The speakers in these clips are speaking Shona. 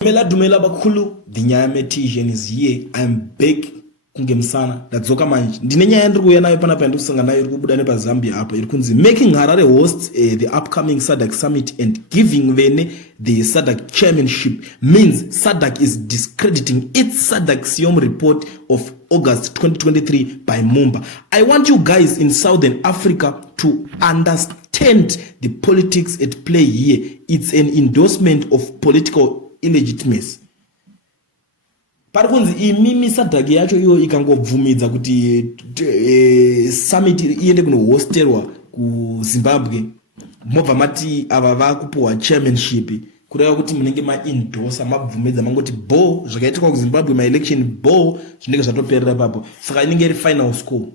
Dumela bakulu, the Nyame Tijan is here. I'm back kungemsana. Dadzoka manje. Ndine nyaya ndiri kuuya nayo panapa yandikusanga nayo iri kubuda nepaZambia apa iri kunzi making Harare host the upcoming SADC summit and giving Vene the SADC chairmanship means SADC is discrediting its SADC Siom report of August 2023 by Mumba. I want you guys in Southern Africa to understand the politics at play here. It's an endorsement of political illegitimacy. Parikunzi imimi SADC yacho iyo ikangobvumidza kuti summit iende kunohosterwa kuZimbabwe, mobva mati ava vakupuwa chairmanship kureva kuti munenge maendorsa mabvumidza mangoti bo zvakaitika kuZimbabwe maelection bo zvinenge zvatoperera papo, saka inenge iri final score.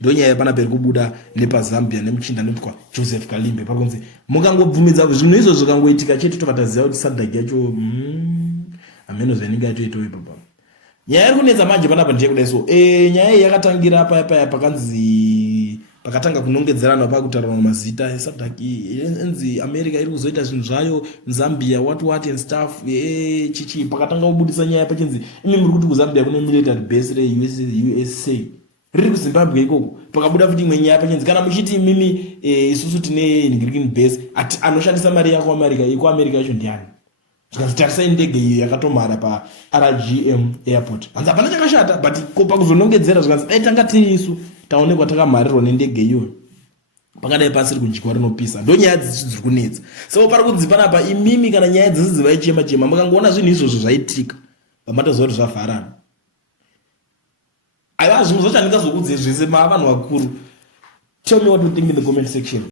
Ndonyaya panapa iri kubuda nepaZambia nemuchinda anotwa Joseph Kalimbe. Parikunzi mukangobvumidza zvinhu izvo zvikangoitika chete tobataziva kuti SADC yacho ameno zveninga yacho ipapa. Nyaya iri kunetsa manje panapa ndeyekuda so nyaya yakatangira paya pakanzi pakatanga kunongedzerana pakutaurwa mazita SADC enzi America iri kuzoita zvinhu zvayo Zambia what and stuff chichi pakatanga kubudisa nyaya pachinzi imi muri kuti kuZambia kune military base USA riri kuZimbabwe ikoko pakabuda futi imwe nyaya pachinzi kana muchiti mimi isusu tine Ngirikini base ati anoshandisa mari yako America iko America yacho ndiani zvikatarisa ndege iyo yakatomhara pa RGM airport hanzi hapana chakashata but kopa kuzonongedzera zvikanzi dai tanga tiri isu taonekwa takamharirwa nendege iyo pangadai pasiri kunjikwa rinopisa. Ndo nyaya dziri kunetsa. So pari kunzi panapa imimi kana nyaya dzisi dzivaichema mukangoona zvinhu izvozvo zvaitika pamatoziva kuti zvavharana. Aiwa zvinhu zvacho handingazokudzei zvese vanhu vakuru. Tell me what you think in the comment section.